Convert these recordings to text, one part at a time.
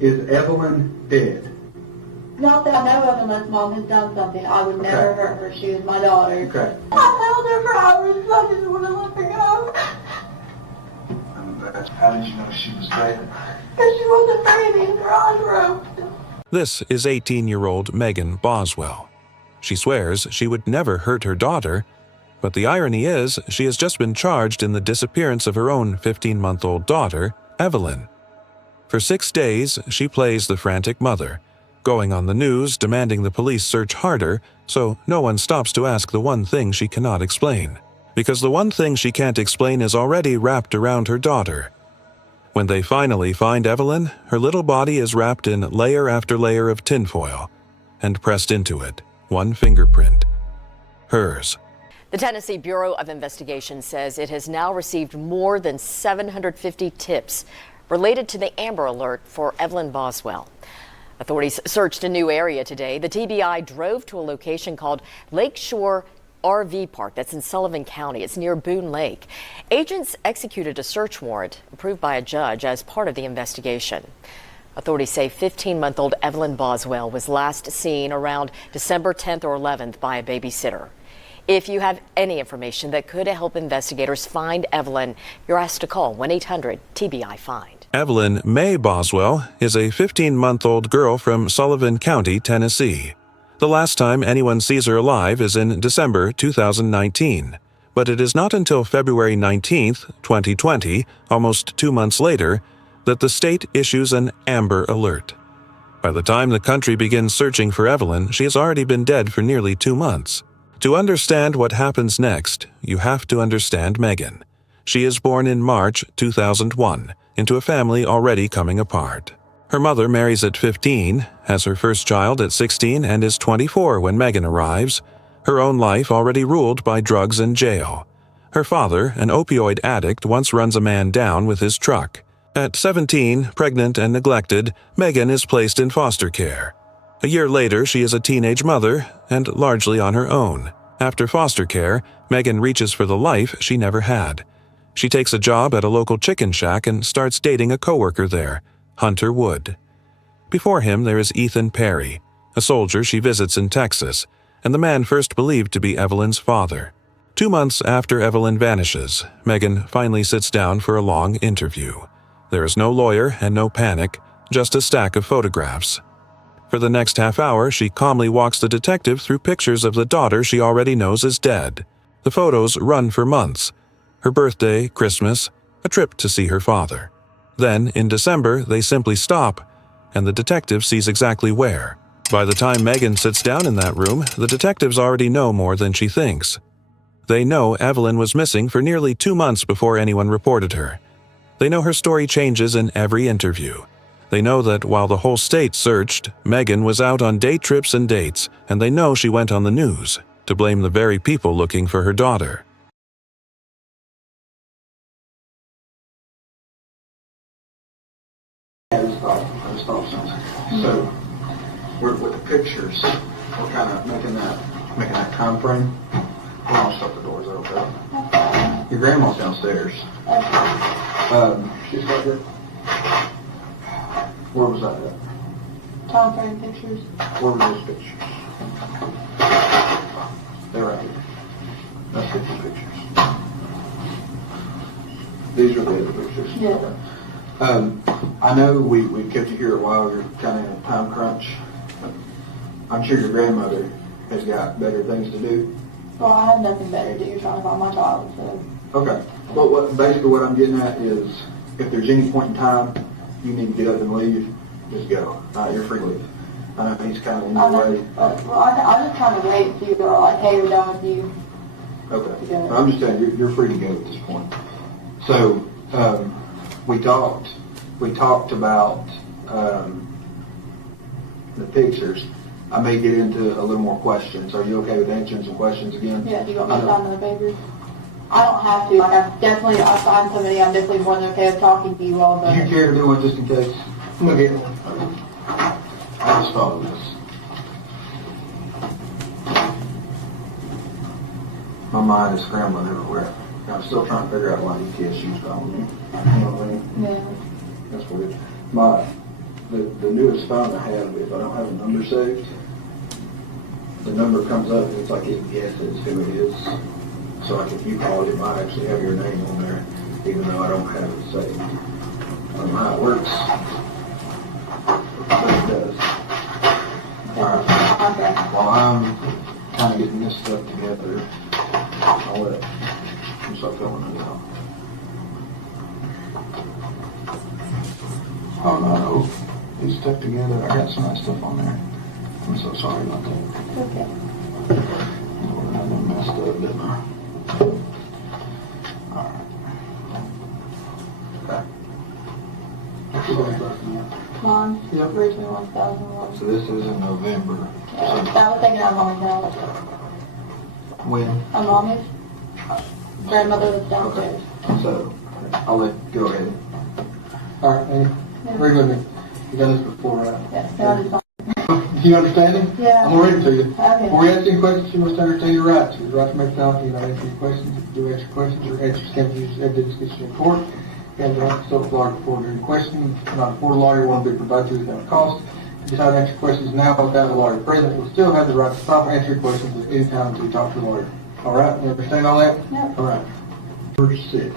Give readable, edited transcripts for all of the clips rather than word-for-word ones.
Is Evelyn dead? Not that I know of unless Mom has done something. I would never hurt her. She was my daughter. Okay. I held her for hours. I just want to let her go. How did you know she was dead? Because she wasn't breathing. Her eyes were open. This is 18-year-old Megan Boswell. She swears she would never hurt her daughter, but the irony is she has just been charged in the disappearance of her own 15-month-old daughter, Evelyn. For 6 days, she plays the frantic mother, going on the news demanding the police search harder so no one stops to ask the one thing she cannot explain. Because the one thing she can't explain is already wrapped around her daughter. When they finally find Evelyn, her little body is wrapped in layer after layer of tinfoil, and pressed into it, one fingerprint. Hers. The Tennessee Bureau of Investigation says it has now received more than 750 tips related to the Amber Alert for Evelyn Boswell. Authorities searched a new area today. The TBI drove to a location called Lakeshore RV Park that's in Sullivan County. It's near Boone Lake. Agents executed a search warrant approved by a judge as part of the investigation. Authorities say 15-month-old Evelyn Boswell was last seen around December 10th or 11th by a babysitter. If you have any information that could help investigators find Evelyn, you're asked to call 1-800-TBI-FIND. Evelyn Mae Boswell is a 15-month-old girl from Sullivan County, Tennessee. The last time anyone sees her alive is in December 2019, but it is not until February 19th, 2020, almost 2 months later, that the state issues an Amber Alert. By the time the country begins searching for Evelyn, she has already been dead for nearly 2 months. To understand what happens next, you have to understand Megan. She is born in March 2001 into a family already coming apart. Her mother marries at 15, has her first child at 16, and is 24 when Megan arrives, her own life already ruled by drugs and jail. Her father, an opioid addict, once runs a man down with his truck. At 17, pregnant and neglected, Megan is placed in foster care. A year later, she is a teenage mother, and largely on her own. After foster care, Megan reaches for the life she never had. She takes a job at a local chicken shack and starts dating a coworker there, Hunter Wood. Before him there is Ethan Perry, a soldier she visits in Texas, and the man first believed to be Evelyn's father. 2 months after Evelyn vanishes, Megan finally sits down for a long interview. There is no lawyer and no panic, just a stack of photographs. For the next half hour, she calmly walks the detective through pictures of the daughter she already knows is dead. The photos run for months. Her birthday, Christmas, a trip to see her father. Then, in December, they simply stop, and the detective sees exactly where. By the time Megan sits down in that room, the detectives already know more than she thinks. They know Evelyn was missing for nearly 2 months before anyone reported her. They know her story changes in every interview. They know that while the whole state searched, Megan was out on day trips and dates, and they know she went on the news to blame the very people looking for her daughter. I just thought something. So, with the pictures, we're kind of making that time frame. I'll shut the doors open. Your grandma's downstairs. She's right here. Where was that at? Time frame pictures. Where were those pictures? They're right here. That's 50 pictures. These are the other pictures. Yeah. I know we kept you here a while. You're kind of in a time crunch. I'm sure your grandmother has got better things to do. Well, I have nothing better to do. You're trying to find my child, so. Okay. Well, basically what I'm getting at is, if there's any point in time you need to get up and leave, just go. You're free to leave. I know he's kind of in your way. Well, I just kind of wait until you're like, hey, we're done with you. Okay. I'm just saying, you're free to go at this point. So, we talked about the pictures. I may get into a little more questions. Are you okay with answering some questions again? Yeah, do you want me to sign the papers? I don't have to. Like, I signed somebody. I'm definitely more than okay with talking to you all. But do you care to do one just in case? Look at one. I just thought of this. My mind is scrambling everywhere. I'm still trying to figure out why these kids shoes found me. You know what I mean? Yeah. That's weird. the newest phone I have, if I don't have a number saved, the number comes up and it's like it guesses who it is. So like if you call it, it might actually have your name on there, even though I don't have it saved. I don't know how it works, but it does. Alright, while I'm kind of getting this stuff together, I'll let you start filling it out. Oh no, it's stuck together. I got some of that stuff on there. I'm so sorry about that. Okay. Lord, I done messed up, didn't I? Alright. Okay. Mom? Yep. 321,001. So this is in November. Yeah, that was taken out of Mommy's house. When? On Mommy's? Grandmother was downstairs. So, I'll let you go ahead. Alright, Amy, read with me. You done this before, right? Yeah, so I just want. You understand him? Yeah. I'm gonna read it to you. Okay. Before you answer any questions, you must understand your rights. Your right to make sound, you not answer your questions. If you do answer questions, your answers can be used evidence against you in court. And you have to consult a lawyer before doing questions. If you're not afford a lawyer, you want to be provided to you without cost. If you decide to answer questions now without a lawyer present, you'll still have the right to stop and answer your questions at any time until you talk to a lawyer. Alright, you understand all that? Yep. Alright. Verse 6.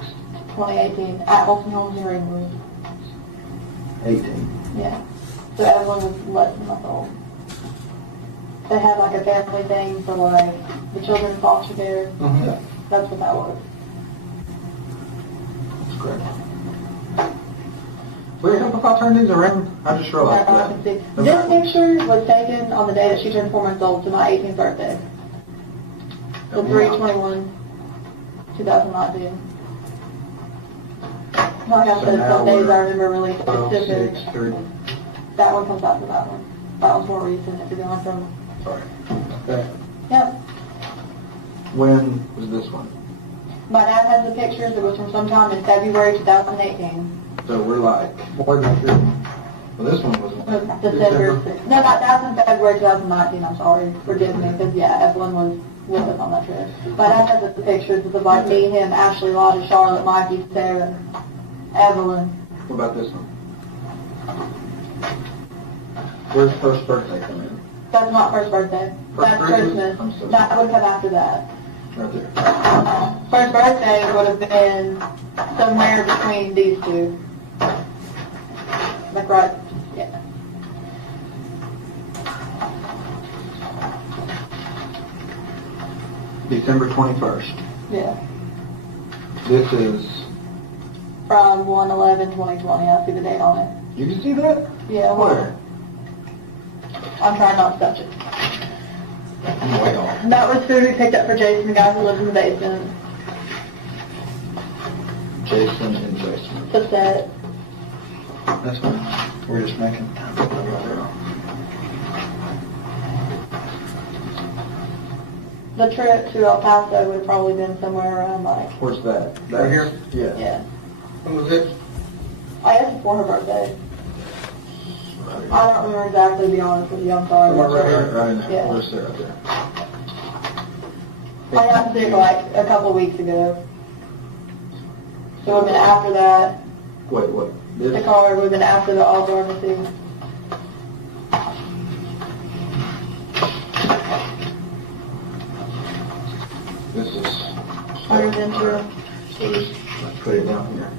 2018, at Bolton Homes in Greenwood. 18. Yeah. So Evelyn was less than a month old. They had like a family thing for like the children in foster care. Mm-hmm. That's what that was. That's correct. Will you help if I turn these around? I just realized Yeah, I that. can see. This picture was taken on the day that she turned 4 months old, to my 18th birthday. So 3/21/2019. Like I So said, now some days we're I remember really 12, specific. 6, 3. That one comes after that one. That was more recent if you're going from. Sorry. Okay. Yep. When was this one? My dad has the pictures. It was from sometime in February 2018. So we're like, More than that. well, this one was. It was December 6th. No, that was in February 2019. I'm sorry. Forgive me, because yeah, Evelyn was with us on that trip. My dad has the pictures of like me, him, Ashley, Lottie, Charlotte, Mikey, Sarah, Evelyn. What about this one? Where's first birthday come in? That's not first birthday. First That's Christmas? Christmas. I'm so That would come after that. Right there. First birthday would have been somewhere between these two. Like right, yeah. December 21st. Yeah. This is, From 1/11/2020. I see the date on it. you can see that? Yeah, Where? I'm trying not to touch it. I'm way off. That was food we picked up for Jason, the guy who lives in the basement. Jason in the basement. The set. That's fine. We're just making. The trip to El Paso would have probably been somewhere around like, Where's that? Right here? Yeah. yeah. When was it? I guess before her birthday. Right here. I don't remember exactly, to be honest with you. I'm sorry. Somewhere right here. Right in there. Yeah. Where's that right there? I got sick like a couple weeks ago. So it would have been after that. Wait, what? The This? car would have been after the all-door machine. This is. Hunter's interim. Let's put it down here.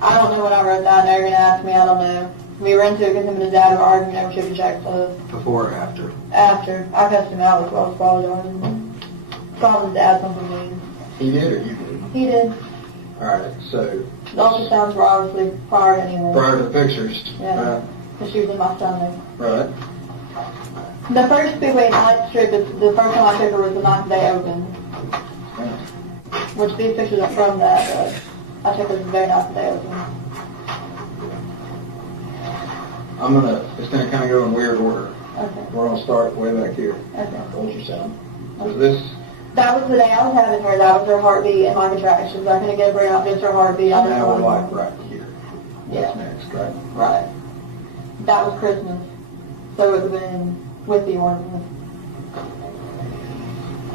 I don't know what I wrote down. They're going to ask me. I don't know. We were into it because him and his dad were arguing over chicken shack clothes. Before or after? After. I cussed him out with Wells Fargo on called his dad something mean. He did or you did? He did. Alright, so The ultrasounds were obviously prior anyway. prior to the pictures. Yeah. Because she was in my stomach. Right. The first Speedway night trip, is the first time I took her was the ninth day open. Yeah. Which these pictures are from that, but I took her the very ninth day open. It's gonna kinda go in weird order. Okay. We're gonna start way back here. Okay. Ultrasound. Was this, That was the day I was having her. That was her heartbeat and my contractions. I couldn't get her out, just her heartbeat. I just now we're wanted- like right here. What's next, right? Right. That was Christmas. So it would have been with the ornament.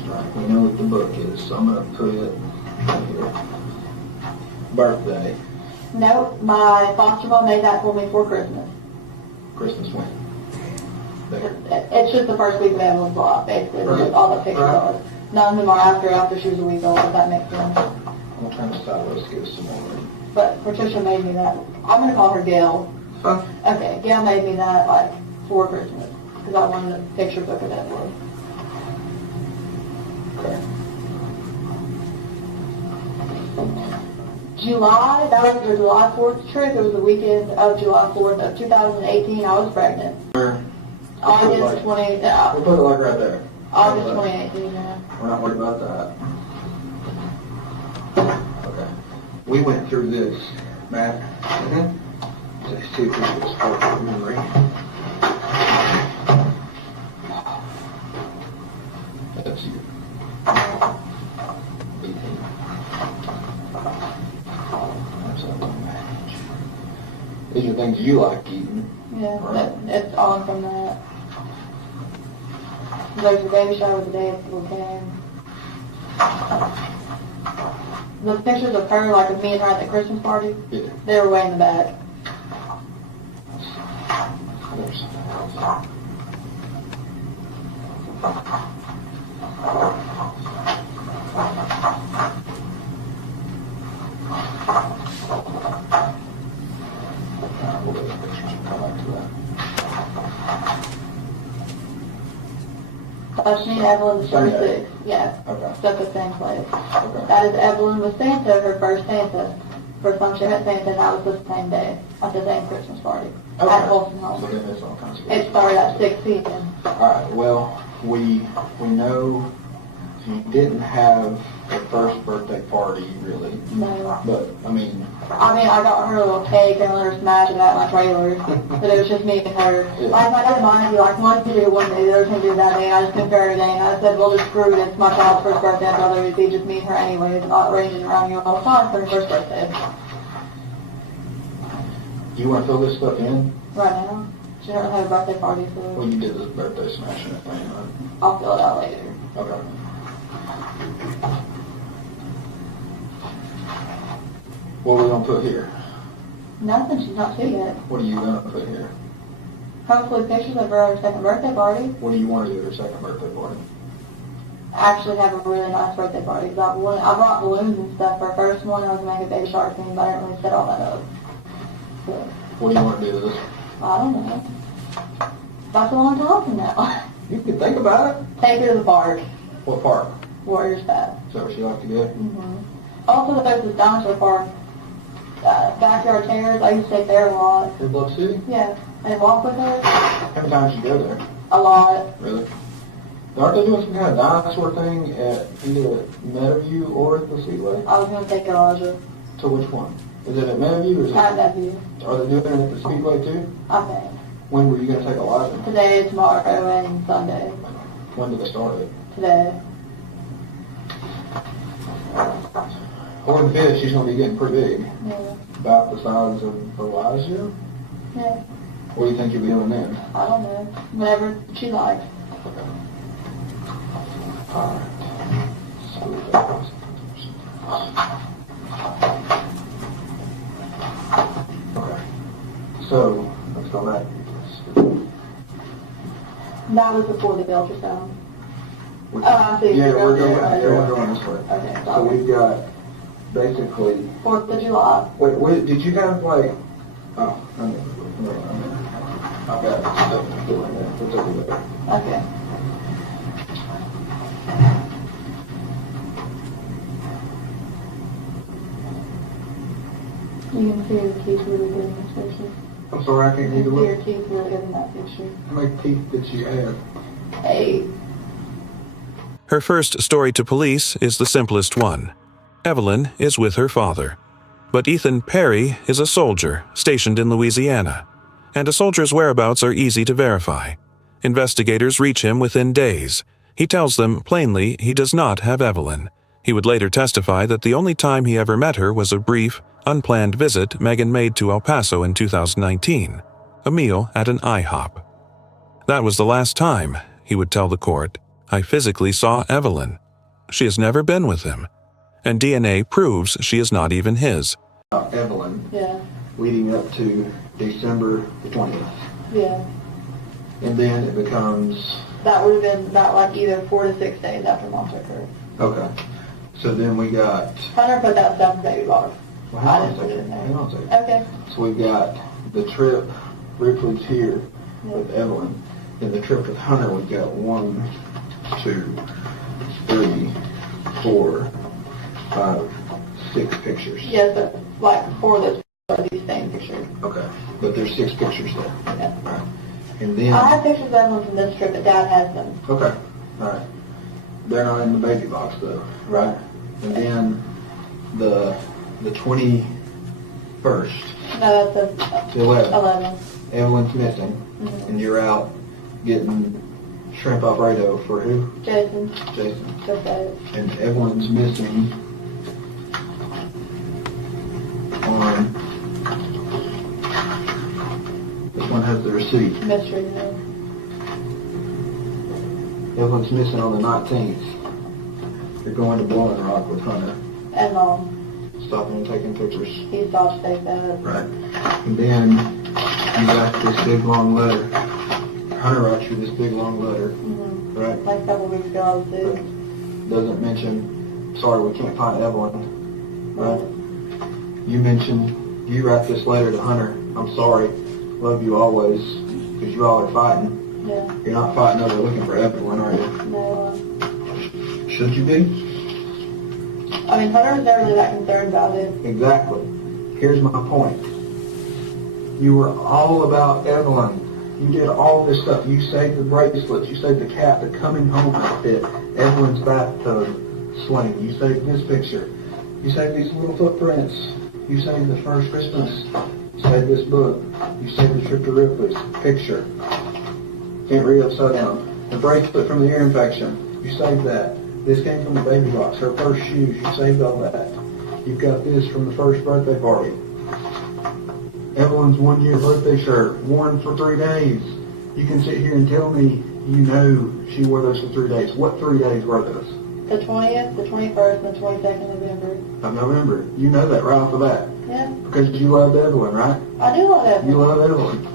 Right, we know what the book is, so I'm gonna put it right here. Birthday. Nope, my foster mom made that for me for Christmas. Christmas when? There. It's just the first week of Evelyn's life, basically. That's Right. all the pictures Right. are. None of them are after she was a week old, if that makes sense. I'm trying to decide what to give us some more room. But Patricia made me that. I'm going to call her Gail. Huh? Okay, Gail made me that, like, for Christmas. Because I wanted a picture book of Evelyn. Okay. July, that was the July 4th trip. It was the weekend of July 4th of 2018. I was pregnant. Where? August 20, We'll put it like right there. August 2018, yeah. We're not worried about that. Okay. We went through this, Matt. Mm-hmm. Let's see if we can spark the memory. That's you. These are things you like eating. Yeah, Right. it's on from that. There's a baby shower the day it came. The pictures of her, like of me and her at the Christmas party, Yeah. they were way in the back. There's we'll get the pictures and come back to that. That's me and Evelyn, the Same day. 36. Yeah, Okay. it's at the same place. Okay. That is Evelyn with Santa, her first Santa. First time she met Santa, and that was the same day, at the same Christmas party. Okay. At Olsen So Home. then there's all kinds of. It started at 6 p.m. Alright, well, we know you didn't have a first birthday party really, No. but I mean, I got her a little cake and let her smash it at my trailer. But it was just me and her. Yeah. Like, I didn't mind if you like one to do one day, the other can do that day. I just couldn't figure it out. And I said, well, just screw it. It's my child's first birthday. I'd rather it be just me and her anyways, not ranging around you all the time for her first birthday. do you want to fill this stuff in? Right now. She doesn't have a birthday party, Well, so you did this birthday smashing it thing, right? I'll fill it out later. Okay. What are we gonna put here? Nothing, she's not 2 yet. What are you gonna put here? Hopefully pictures of her at her second birthday party. What do you want to do at her second birthday party? Actually have a really nice birthday party. 'Cause I brought balloons and stuff for her first one. I was going to make a baby shark thing, but I didn't really set all that up. So, What do you want to do to this? I don't know. That's a long time from now. You can think about it. Take her to the park. What park? Warriors Path. Is that what you like to do? Also, there's this dinosaur park. Backyard Terrace. I used to take there a lot. In Bluff City? Yeah. And walk with her. How many times you go there? A lot. Really? Aren't they doing some kind of dinosaur thing at either Meadowview or at the Speedway? I was going to take Elijah. To which one? Is it at Meadowview or is At it? that view, Are they doing it at the Speedway too? I think. When were you going to take Elijah? Today, tomorrow, and Sunday. When did they start it? Today. According to this, she's going to be getting pretty big. Yeah. About the size of Elijah? Yeah. What do you think you'll be doing then? I don't know. Whatever she likes. Okay. Alright. Smooth that. Okay. So, let's go back. That was before the ultrasound. Which- I see. Yeah, we're Okay. going this way. Okay, So sorry. we've got basically, 4th of July. wait, did you have like, oh, I mean, I've got stuff to do right there. It's over there. Okay. You can see your teeth really good in this picture. I'm sorry, I can't You read the can see your look. teeth really good in that picture. How many teeth did she have? 8. Her first story to police is the simplest one. Evelyn is with her father. But Ethan Perry is a soldier stationed in Louisiana, and a soldier's whereabouts are easy to verify. Investigators reach him within days. He tells them plainly he does not have Evelyn. He would later testify that the only time he ever met her was a brief, unplanned visit Megan made to El Paso in 2019, a meal at an IHOP. That was the last time, he would tell the court, I physically saw Evelyn. She has never been with him, and DNA proves she is not even his. Evelyn, Yeah. leading up to December the 20th. Yeah. And then it becomes, That would have been about like either 4 to 6 days after Mom took her. okay. So then we got, Hunter put that stuff in baby box. well, I hang on a didn't put it in second. there. Hang on a second. Okay. So we got the trip Ripley's here with Evelyn. Then the trip with Hunter, we got 1, 2, 3, 4, 5, 6 pictures. Yes, but like 4 of those are these same pictures. Okay. But there's 6 pictures there. Yeah. All right. And then, I have pictures of Evelyn from this trip, but Dad has them. okay. All right. They're not in the baby box though, right? And then the 21st, No, that's the 11th. 11. Evelyn's missing, and you're out getting shrimp Alfredo for who? Jason, Jason. just said it. And Evelyn's missing on, this one has the receipt. Mystery. You know. Evelyn's missing on the 19th. You're going to Blowing Rock with Hunter, And Mom. stopping and taking pictures. He saw she take that. Right. And then you got this big long letter. Hunter wrote you this big long letter, right? Like a couple weeks ago, I was due. Doesn't mention, sorry, we can't find Evelyn, right? You mentioned, you write this letter to Hunter, I'm sorry, love you always, because you all are fighting. Yeah. You're not fighting over looking for Evelyn, are you? No. Should you be? I mean, Hunter was never really that concerned about it. Exactly. Here's my point. You were all about Evelyn. You did all this stuff. You saved the bracelets. You saved the cap, the coming home outfit, Evelyn's bathtub sling. You saved this picture. You saved these little footprints. You saved the first Christmas. You saved this book. You saved the trip to Ripley's picture. Can't read upside down. The bracelet from the ear infection. You saved that. This came from the baby box. Her first shoes. You saved all that. You've got this from the first birthday party. Evelyn's 1-year birthday shirt, worn for 3 days. You can sit here and tell me you know she wore those for 3 days. What 3 days were those? The 20th, the 21st, and the 22nd of November. Of November. You know that right off the bat. Yeah. Because you loved Evelyn, right? I do love Evelyn. You love Evelyn.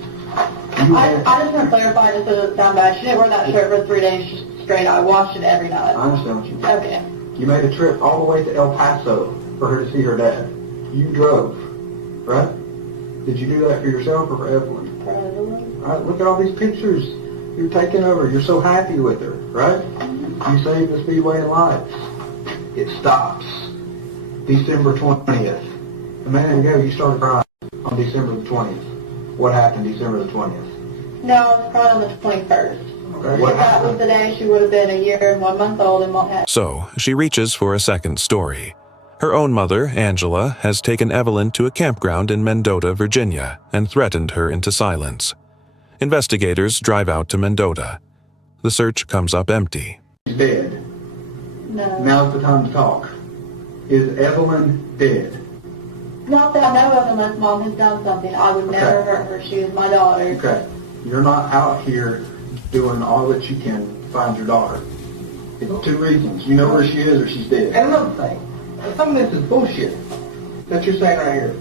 I just want to clarify just so it doesn't sound bad. She didn't wear that shirt for 3 days straight. I washed it every I night. understand what you did. Okay. You made a trip all the way to El Paso for her to see her dad. You drove, right? Did you do that for yourself or for Evelyn? For Evelyn. All right, look at all these pictures you're taking over. You're so happy with her, right? You saved the Speedway and lights. It stops December 20th. A minute ago, you started crying on December the 20th. What happened December the 20th? No, I was crying on the 21st. Okay. If that was the day she would have been 1 year and 1 month old and won't have. So she reaches for a second story. Her own mother, Angela, has taken Evelyn to a campground in Mendota, Virginia, and threatened her into silence. Investigators drive out to Mendota. The search comes up empty. She's dead. No. Now's the time to talk. Is Evelyn dead? Not that I know of unless Mom has done something. I would never hurt her. She is my daughter. Okay. You're not out here doing all that you can to find your daughter. It's 2 reasons. You know where she is or she's dead. And another thing. Some of this is bullshit that you're saying right here.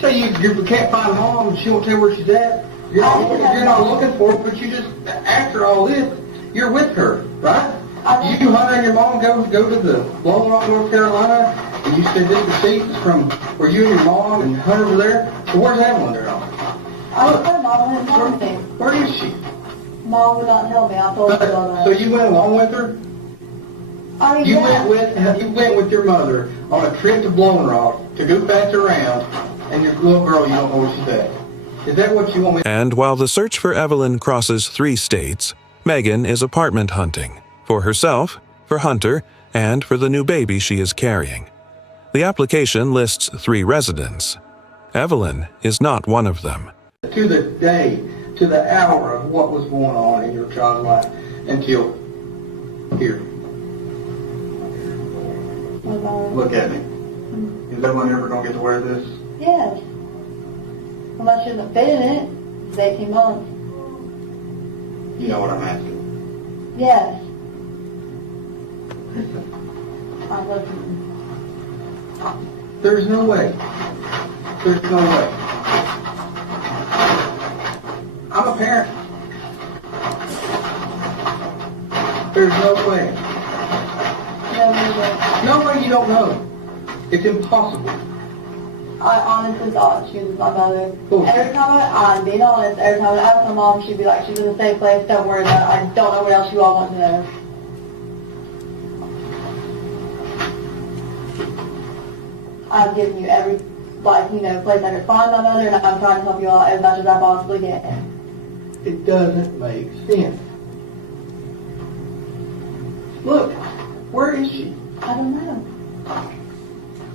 Say you can't find Mom and she won't tell you where she's at. You're not looking for her, but you just, after all this, you're with her, right? You, Hunter, and your mom go to the Blowing Rock, North Carolina, and you said this receipt is from where you and your mom and Hunter were there. So where's Evelyn there on? I was her Mom wouldn't tell me. Where is she? Mom would not tell me. I told her all that. So you went along with her? I mean, You yeah. went with your mother on a trip to Blowing Rock to go back around, and your little girl, you don't know where she's at. Is that what you want me to? And while the search for Evelyn crosses 3 states, Megan is apartment hunting for herself, for Hunter, and for the new baby she is carrying. The application lists 3 residents. Evelyn is not one of them. To the day, to the hour of what was going on in your child's life until here. Look at me. Is Evelyn ever going to get to wear this? Yes. Unless she doesn't fit in it. It's 18 months. You know what I'm asking. Yes. I'm listening. There's no way. There's no way. I'm a parent. There's no way. No way you don't know. It's impossible. I honestly thought she was my mother. Bullshit. Every time I'm being honest, every time I ask my mom, she'd be like, she's in the same place, don't worry about it. I don't know what else you all want to know. I've given you every, place I could find my mother, and I'm trying to help you all as much as I possibly can. It doesn't make sense. Look, where is she? I don't know.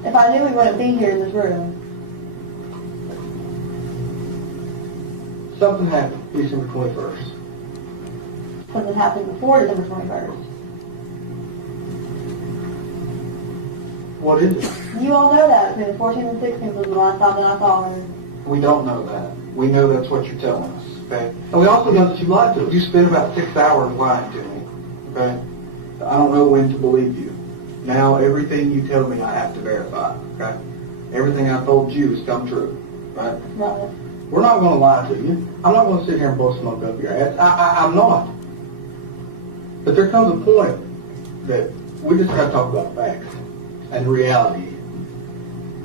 If I knew we wouldn't be here in this room. Something happened December 21st. Something happened before December 21st. What is it? You all know that. Between the 14th and 16th was the last time that I saw her. We don't know that. We know that's what you're telling us, okay? And we also know that you lied to us. You spent about 6 hours lying to me, okay? I don't know when to believe you. Now everything you tell me I have to verify, okay? Everything I told you has come true, right? Right. We're not going to lie to you. I'm not going to sit here and blow smoke up your ass. I'm not. But there comes a point that we just got to talk about facts and reality.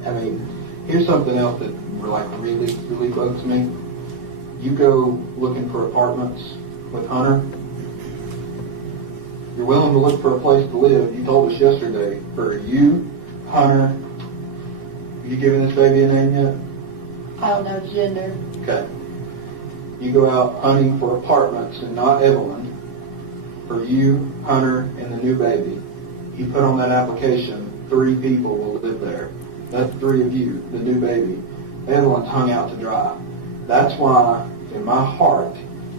I mean, here's something else that really, really bugs me. You go looking for apartments with Hunter. You're willing to look for a place to live. You told us yesterday for you, Hunter. You giving this baby a name yet? I don't know gender. Okay. You go out hunting for apartments and not Evelyn. For you, Hunter, and the new baby. You put on that application, 3 people will live there. That's 3 of you, the new baby. Evelyn's hung out to dry. That's why, in my heart,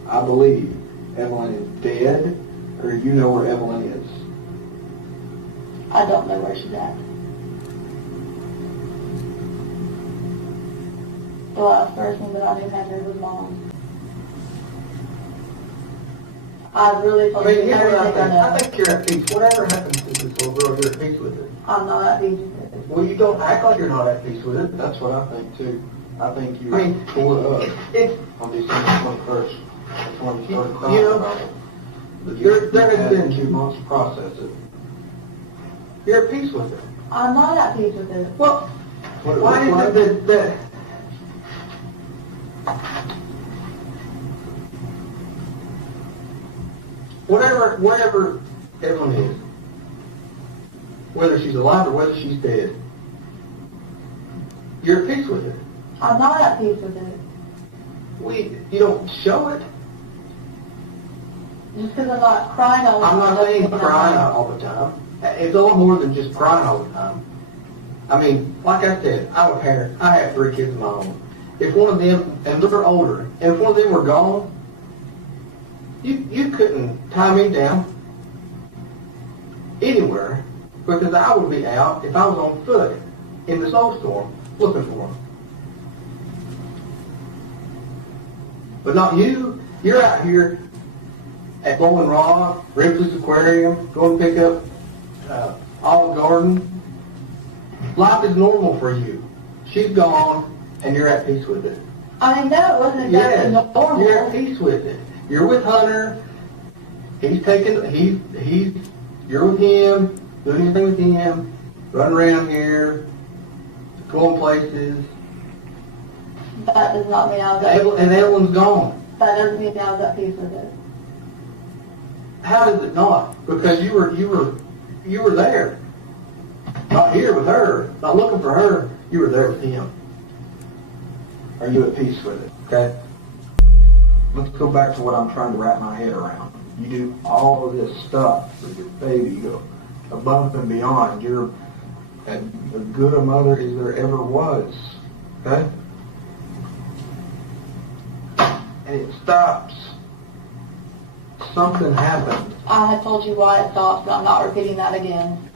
I believe Evelyn is dead, or you know where Evelyn is. I don't know where she's at. The last person that I knew had her was Mom. I really told you here's what everything I know. I think you're at peace. Whatever happens to this little girl, you're at peace with it. I'm not at peace with it. Well, you don't act like you're not at peace with it. That's what I think, too. I think you I mean, pulled it up it's on December 21st. That's when you started You crying know, about it. there has had been 2 months to process it. You're at peace with it. I'm not at peace with it. Well, What it why looked like? is it that wherever Evelyn is, whether she's alive or whether she's dead, you're at peace with it. I'm not at peace with it. You don't show it. Just because I'm not crying all the time. I'm not saying crying all the time. It's a little more than just crying all the time. I mean, like I said, I'm a parent. I have 3 kids of my own. If one of them, and they're older, and if one of them were gone, you couldn't tie me down anywhere because I would be out if I was on foot in the snowstorm looking for them. But not you. You're out here at Bowling Rock, Ripley's Aquarium, going to pick up Olive Garden. Life is normal for you. She's gone, and you're at peace with it. I mean, no, it wasn't exactly Yes, normal. you're at peace with it. You're with Hunter. You're with him, doing anything with him, running around here, going places. That does not mean I was at peace with And it. Evelyn's gone. That doesn't mean I was at peace with it. How does it not? Because you were there. Not here with her, not looking for her. You were there with him. Are you at peace with it? Okay. Let's go back to what I'm trying to wrap my head around. You do all of this stuff with your baby. You go above and beyond. You're as good a mother as there ever was. Okay? And it stops. Something happened. I had told you why it stopped, but I'm not repeating that again.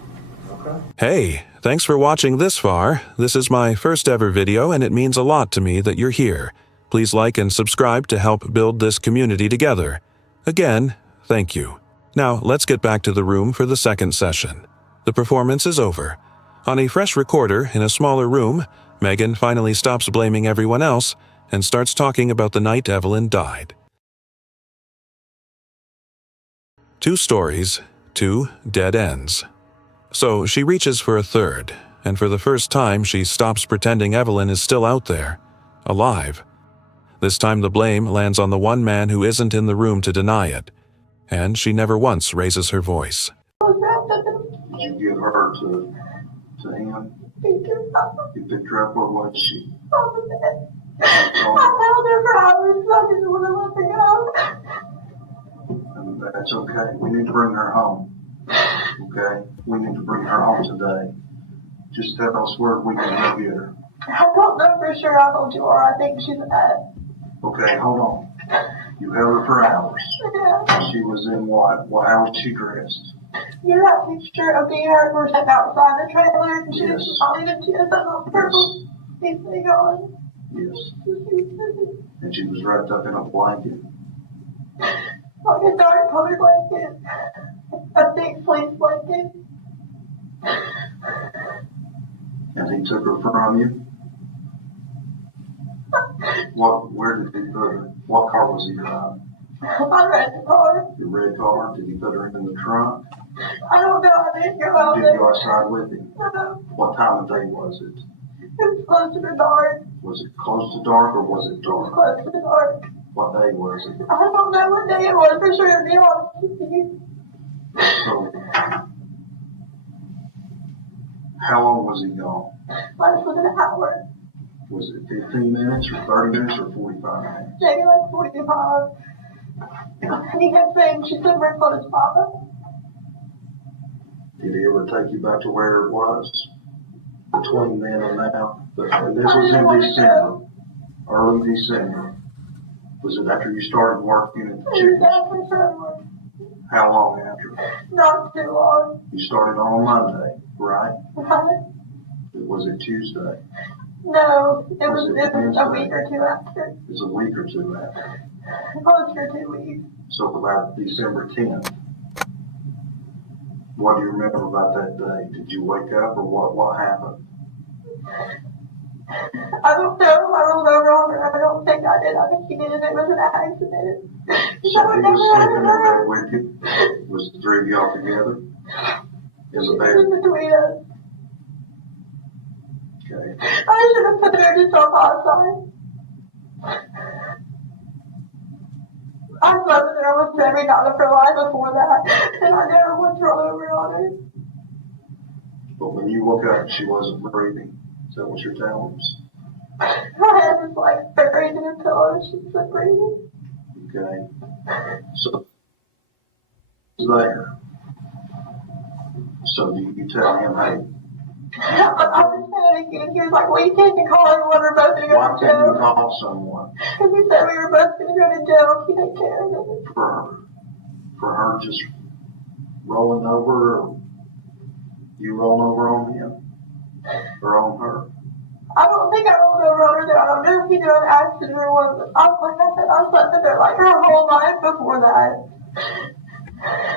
Okay? Hey, thanks for watching this far. This is my first ever video and it means a lot to me that you're here. Please like and subscribe to help build this community together. Again, thank you. Now, let's get back to the room for the second session. The performance is over. On a fresh recorder in a smaller room, Megan finally stops blaming everyone else and starts talking about the night Evelyn died. 2 stories, 2 dead ends. So she reaches for a third, and for the first time she stops pretending Evelyn is still out there, alive. This time the blame lands on the one man who isn't in the room to deny it, and she never once raises her voice. Did you give her to him? You picked her up, or was she? I held her for hours, I didn't want to let her go. And that's okay. We need to bring her home. Okay? We need to bring her home today. Just tell us where we can go get her. I don't know for sure how old you are. I think she's at. Okay, hold on. You held her for hours. Yeah. She was in what? How was she dressed? You're that picture of me and her. We're sitting outside the trailer, and she Yes. was falling into a little purple thing on. Yes. And she was wrapped up in a blanket. Like a dark colored blanket. A big fleece blanket. And he took her from you? Where did he put her? What car was he driving? I read the car. The red car? Did he put her in the trunk? I don't know. I didn't go out Did there. you go outside with him? No. What time of day was it? It was close to the dark. Was it close to dark or was it It was dark? close to the dark. What day was it? I don't know what day it was for sure, to be honest with you. So, how long was he gone? Less than an hour. Was it 15 minutes or 30 minutes or 45 minutes? Maybe like 45. And he kept saying she's been working on his father. Did he ever take you back to where it was? Between then and now? And this was in December. Early December. Was it after you started working at the He chicken? was out for sure. How long after? Not too long. You started on Monday, right? Right? Was it Tuesday? No, it was a Wednesday? week or two after. It was a week or two after. Closer to 2 weeks. So about December 10th. What do you remember about that day? Did you wake up or what happened? I don't know. I rolled over on her. I don't think I did. I think he did it. It was an accident. So he was sleeping in bed with you? Was the three of y'all together? In the bed? In between us. Okay. I should have put her just on outside. I slept with her almost every night of her life before that, and I never once rolled over on her. But when you woke up, she wasn't breathing. Is that what you're telling us? Her head was like buried in her pillow. She wasn't breathing. Okay. So, there. So do you tell him, hey, I was panicking. He was like, well, you can't call anyone. We're both going to go why to can't you jail. call someone Because he said we were both going to go to jail if he didn't care of it. for her just rolling over, or you rolling over on him or on her? I don't think I rolled over on her there. I don't know if he did an accident or what. Like I said, I slept with her like her whole life before that.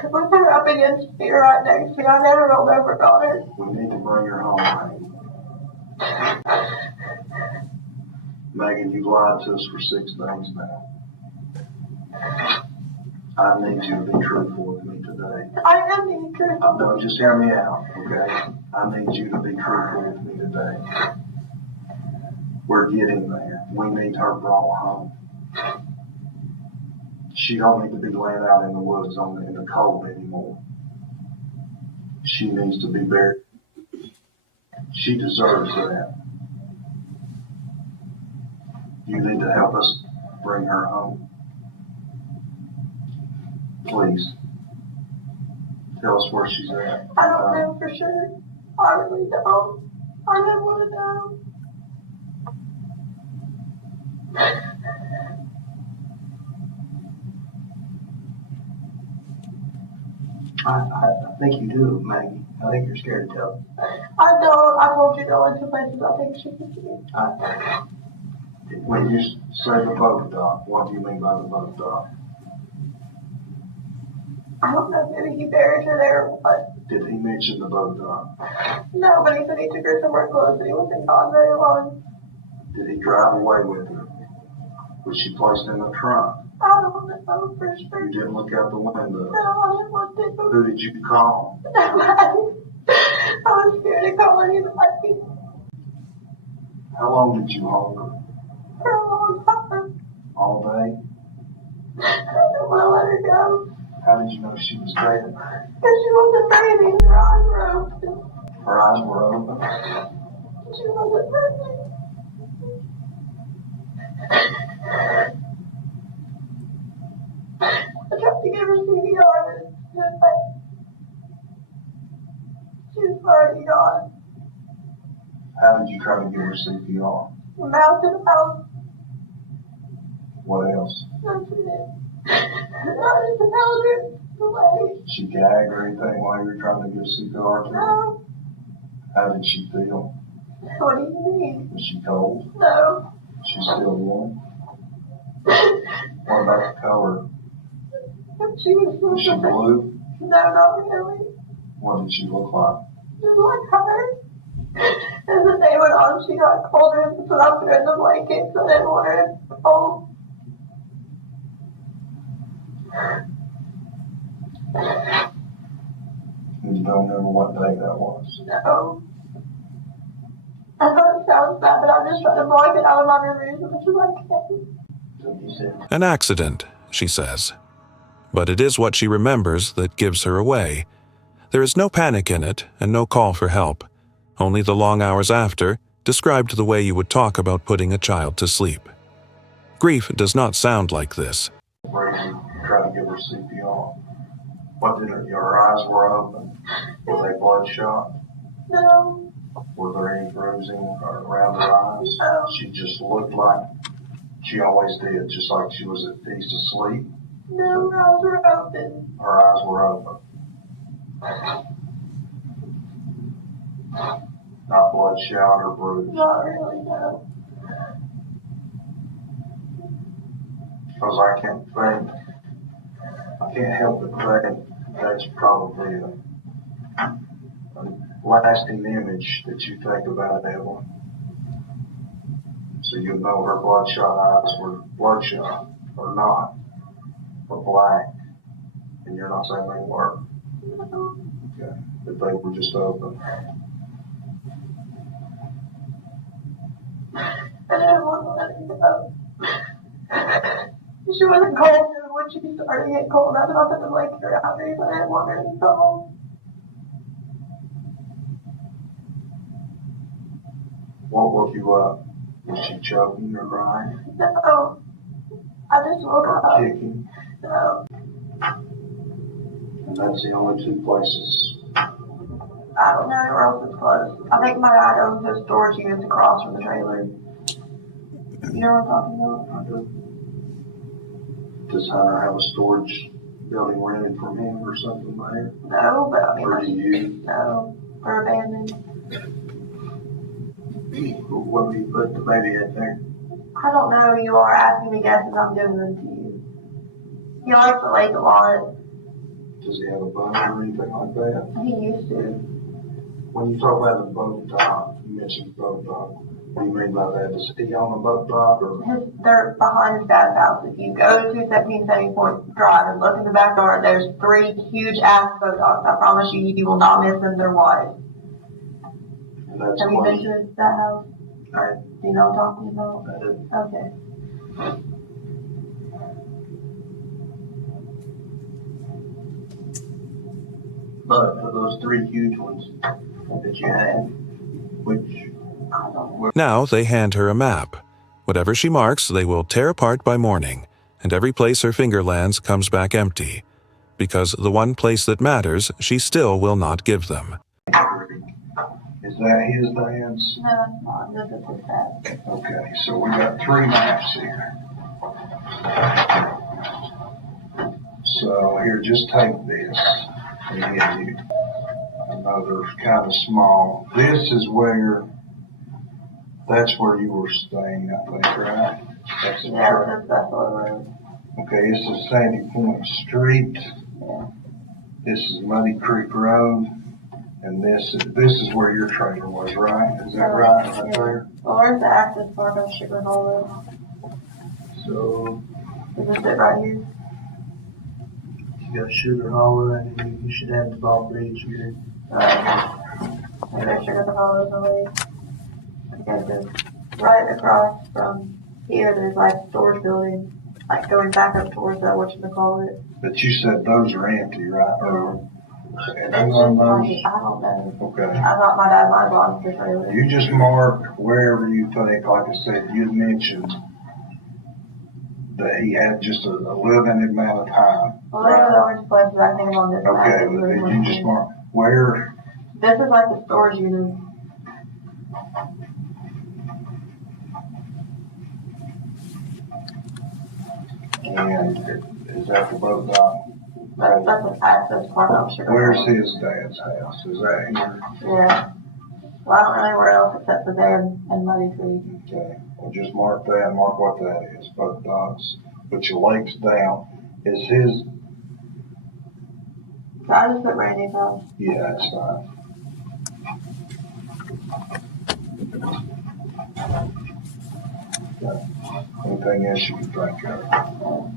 With her up against me right next to me, I never rolled over on her. We need to bring her home, Megan. Megan, you lied to us for 6 days now. I need you to be truthful with me today. I am being truthful. No, just hear me out, okay? I need you to be truthful with me today. We're getting there. We need her brought home. She don't need to be laying out in the woods in the cold anymore. She needs to be buried. She deserves that. You need to help us bring her home. Please. Tell us where she's at. I don't know for sure. I really don't. I don't want to know. I think you do, Maggie. I think you're scared to tell. I don't. I told you to go into places I think she could be. When you say the boat dock, what do you mean by the boat dock? I don't know, maybe he buried her there or what. Did he mention the boat dock? No, but he said he took her somewhere close and he wasn't gone very long. Did he drive away with her? Was she placed in the trunk? I don't know for sure. You didn't look out the window. No, I didn't want to. Who did you call? Nobody. I was scared to call anybody How long did you hold her? for a long time. All day? I didn't want to let her go. How did you know she was dead? Because she wasn't breathing. Her eyes were open. Her eyes were open. She wasn't breathing. I tried to give her CPR, but it was like she was already gone. How did you try to give her CPR? Mouth to mouth. What else? That's it. I just held her away. She gag or anything while you were trying to give CPR to her? No. How did she feel? What do you mean? Was she cold? No. She's still warm? What about the color? She was Was she blue? No, not really. What did she look like? Just like her. As the day went on, she got colder and put up her in the blankets. I didn't want her cold. And you don't remember what day that was? No. I know it sounds bad, but I'm just trying to block it out of my memories as much as I can. So you said, An accident, she says. But it is what she remembers that gives her away. There is no panic in it and no call for help. Only the long hours after, described the way you would talk about putting a child to sleep. Grief does not sound like this. where you tried to give her CPR? What did her eyes were open? Were they bloodshot? No. Were there any bruising around her eyes? No. She just looked like she always did, just like she was at peace asleep. No, her eyes were open. Her eyes were open. Not bloodshot or bruised. Not really, no. Because I can't help but think that's probably a lasting image that you think about Evelyn. So you know her bloodshot eyes were bloodshot or not, or black, and you're not saying they were. No. Okay, that they were just open. I didn't want to let her go. She wasn't cold, and when she started to get cold, I thought that the blanket around her, but I didn't want her to be cold. What woke you up? Was she choking or crying No. I just woke or up. kicking? No. And that's the only two places. I don't know where else is close. I think my dad owns a storage unit across from the trailer. You know what I'm talking about? I do. Does Hunter have a storage building rented from him or something there? No, but I mean, Or do you? no, they're abandoned. What do you put the baby in there? I don't know. You are asking me guesses. I'm giving them to you. He likes the lake a lot. Does he have a boat or anything like that? He used to. When you talk about the boat dock, you mentioned boat dock. What do you mean by that? Does he own a boat dock or? They're behind his dad's house. If you go to 217 Sandy Point Drive and look in the back door, there's 3 huge ass boat docks. I promise you, you will not miss them. They're wide. And that's Have you what been to that house? I Do you know what I'm talking about? did. Okay. But of those 3 huge ones that you had, which I don't know. Now they hand her a map. Whatever she marks, they will tear apart by morning, and every place her finger lands comes back empty. Because the one place that matters, she still will not give them. is that his dad's? No, it's not. This is his dad. Okay, so we got 3 maps here. So here, just take this and give you. I know they're kind of small. This is that's where you were staying, I think, right? That's the Yeah, track. that's Buffalo Road. Okay, this is Sandy Point Street. Yeah. This is Muddy Creek Road. And this is where your trailer was, right? Is that right there? Well, where's the access park on Sugar Hall Road? So, Is this it right here? you got Sugar Hollow, and you should have the ball beach here. Maybe I should have the hollows away. Okay, so right across from here, there's like storage building, like going back up towards that, whatchamacallit. But you said those are empty, right? Or, It's and just on like, those, I don't know. okay. I thought my dad might have gone to the trailer. You just mark wherever you think, like I said, you'd mentioned that he had just a limited amount of time. Well, those are the orange places I think on this map. Okay, but then you just mark where, This is like the storage unit. and is that the boat dock? That's an access part, I'm sure. Where's his dad's house? Is that here? Yeah. Well, I don't know anywhere else except for there and Muddy Creek. Okay, well, just mark that, mark what that is, both docks. Put your lakes down. Is his, So I just put Randy's house. yeah, that's fine. Okay. Anything else you can think of?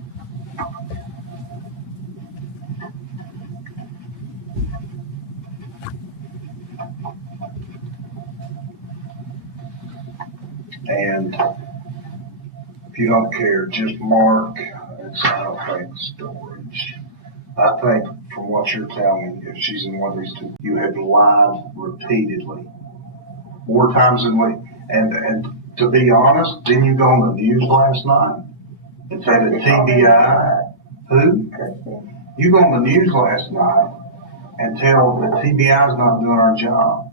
And if you don't care, just mark, I don't think storage. I think from what you're telling me, if she's in one of these two, you have lied repeatedly. More times than we, and to be honest, didn't you go on the news last night and say that TBI, who? Christy. You go on the news last night and tell that TBI is not doing our job.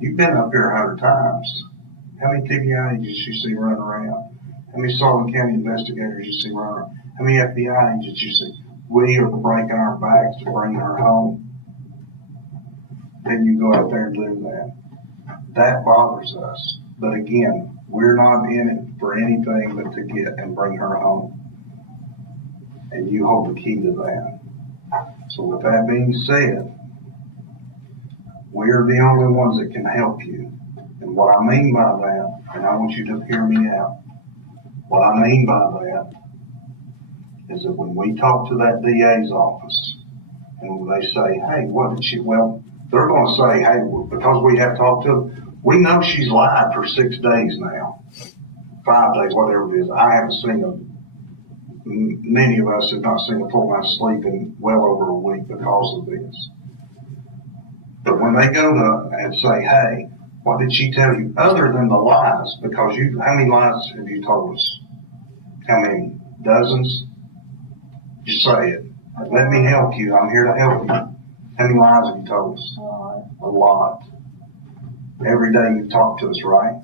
You've been up here 100 times. How many TBI agents you see running around? How many Sullivan County investigators you see running around? How many FBI agents you see? We are breaking our backs to bring her home. Then you go out there and do that. That bothers us. But again, we're not in it for anything but to get and bring her home. And you hold the key to that. So with that being said, we're the only ones that can help you. And what I mean by that, and I want you to hear me out, what I mean by that is that when we talk to that DA's office and when they say, hey, what did she, well, they're going to say, hey, because we have talked to them, we know she's lied for 6 days now, 5 days, whatever it is. I haven't seen them. Many of us have not seen a full night's sleep in well over a week because of this. But when they go to and say, hey, what did she tell you other than the lies? Because how many lies have you told us? How many? Dozens? Just say it. Let me help you. I'm here to help you. How many lies have you told us? A lot. Every day you talk to us, right?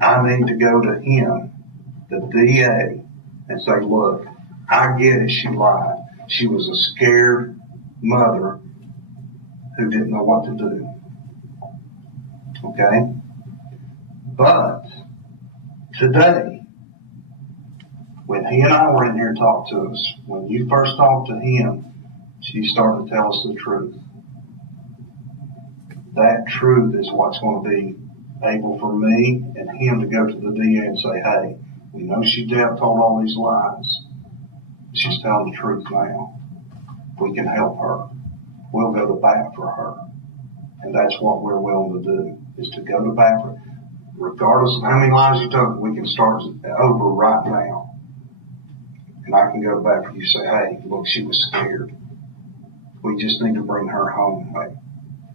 I need to go to him, the DA, and say, look, I get it, she lied. She was a scared mother who didn't know what to do. Okay? But today, when he and I were in here and talked to us, when you first talked to him, she started to tell us the truth. That truth is what's going to be able for me and him to go to the DA and say, hey, we know she told all these lies. She's telling the truth now. We can help her. We'll go to bat for her. And that's what we're willing to do, is to go to bat for her. Regardless of how many lies you told, we can start over right now. And I can go to bat for you and say, hey, look, she was scared. We just need to bring her home. Hey,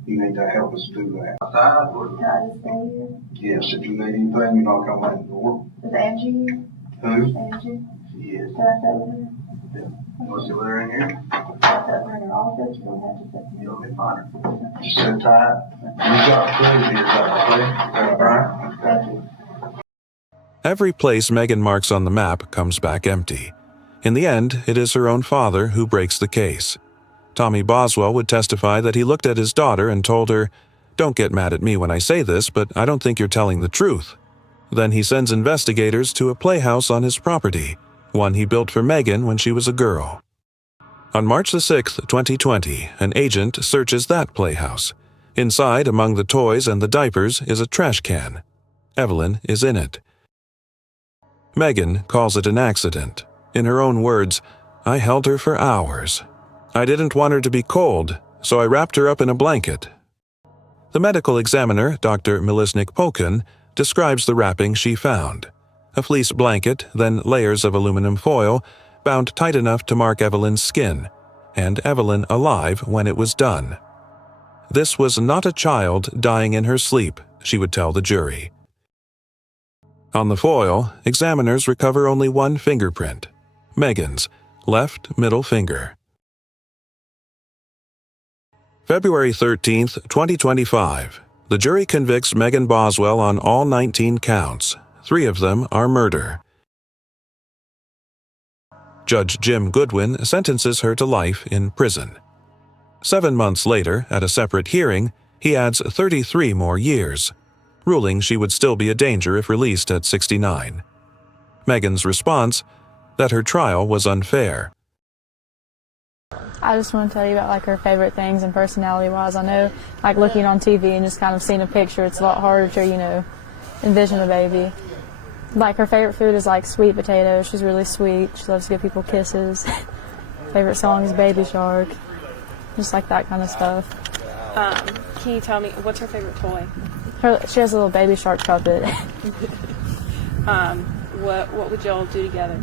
you need to help us do that. Outside, Can I just stay here? yes, if you need anything, you know, come in the door. Is Angie here? Who? Angie? Yes. Can I stay with her? What's over in here? Can I sit her in her office? You don't have to sit You'll be fine. Just sit tight. You got food here, is that right? Thank you. Every place Megan marks on the map comes back empty. In the end, it is her own father who breaks the case. Tommy Boswell would testify that he looked at his daughter and told her, "Don't get mad at me when I say this, but I don't think you're telling the truth." Then he sends investigators to a playhouse on his property, one he built for Megan when she was a girl. On March 6, 2020, an agent searches that playhouse. Inside, among the toys and the diapers, is a trash can. Evelyn is in it. Megan calls it an accident. In her own words, "I held her for hours. I didn't want her to be cold, so I wrapped her up in a blanket." The medical examiner, Dr. Milisnik Polkin, describes the wrapping she found. A fleece blanket, then layers of aluminum foil, bound tight enough to mark Evelyn's skin, and Evelyn alive when it was done. This was not a child dying in her sleep, she would tell the jury. On the foil, examiners recover only one fingerprint, Megan's left middle finger. February 13, 2025. The jury convicts Megan Boswell on all 19 counts. 3 of them are murder. Judge Jim Goodwin sentences her to life in prison. 7 months later, at a separate hearing, he adds 33 more years, ruling she would still be a danger if released at 69. Megan's response, that her trial was unfair. I just want to tell you about like her favorite things and personality-wise. I know, like looking on TV and just kind of seeing a picture, it's a lot harder to, envision a baby. Like her favorite food is like sweet potatoes. She's really sweet. She loves to give people kisses. Favorite song is Baby Shark. Just like that kind of stuff. Can you tell me, what's her favorite toy? She has a little Baby Shark puppet. What would y'all do together?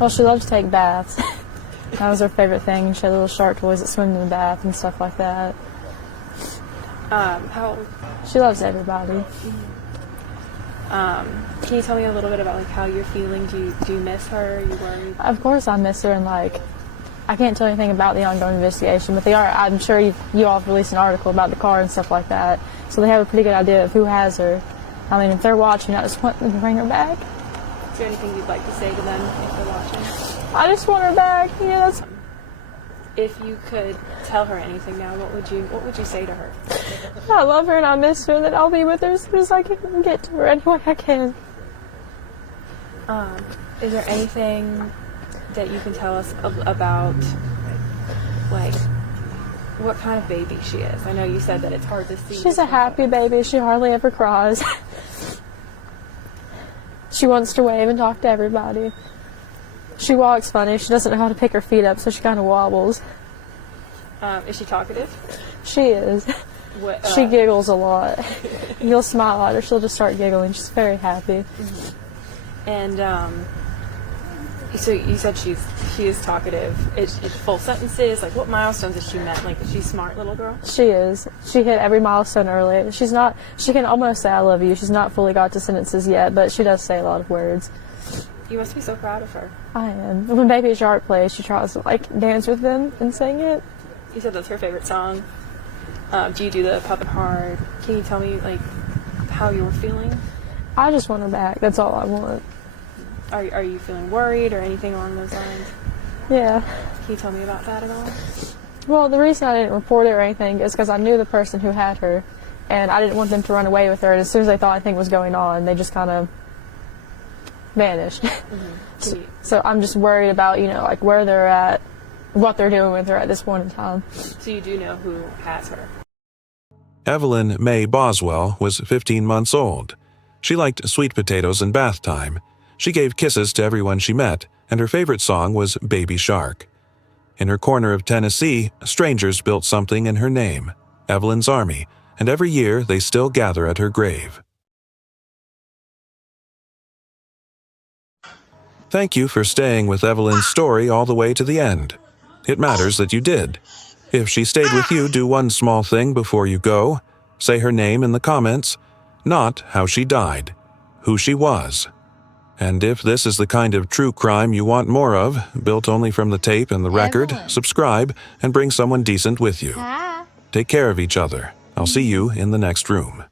Well, she loves to take baths. That was her favorite thing. She had little shark toys that swim in the bath and stuff like that. How old? She loves everybody. Can you tell me a little bit about like how you're feeling? Do you miss her? Are you worried? Of course I miss her, and like I can't tell anything about the ongoing investigation, but I'm sure you all have released an article about the car and stuff like that, so they have a pretty good idea of who has her. I mean, if they're watching, I just want them to bring her back. Is there anything you'd like to say to them if they're watching? I just want her back. That's... If you could tell her anything now, what would you say to her? I love her and I miss her, and that I'll be with her as soon as I can get to her any way I can. Is there anything that you can tell us about, like, what kind of baby she is? I know you said that it's hard to see. She's a happy baby. She hardly ever cries. She wants to wave and talk to everybody. She walks funny. She doesn't know how to pick her feet up, so she kind of wobbles. Is she talkative? She is. She giggles a lot. You'll smile at her, she'll just start giggling. She's very happy. Mm-hmm. And so you said she is talkative. It's full sentences. Like, what milestones has she met? Like, is she a smart little girl? She is. She hit every milestone early. She can almost say I love you. She's not fully got to sentences yet, but she does say a lot of words. You must be so proud of her. I am. When Baby Shark plays, she tries to dance with them and sing it. You said that's her favorite song. Do you do the puppet hard? Can you tell me how you were feeling? I just want her back. That's all I want. Are you feeling worried or anything along those lines? Yeah. Can you tell me about that at all? Well, the reason I didn't report it or anything is because I knew the person who had her, and I didn't want them to run away with her. And as soon as they thought anything was going on, they just kind of vanished. Mm-hmm. So I'm just worried about, where they're at, what they're doing with her at this point in time. So you do know who has her? Evelyn Mae Boswell was 15 months old. She liked sweet potatoes and bath time. She gave kisses to everyone she met, and her favorite song was Baby Shark. In her corner of Tennessee, strangers built something in her name, Evelyn's Army, and every year they still gather at her grave. Thank you for staying with Evelyn's story all the way to the end. It matters that you did. If she stayed with you, do one small thing before you go. Say her name in the comments, not how she died, who she was. And if this is the kind of true crime you want more of, built only from the tape and the record, Evelyn. subscribe and bring someone decent with you. Hi. Take care of each other. I'll see you in the next room.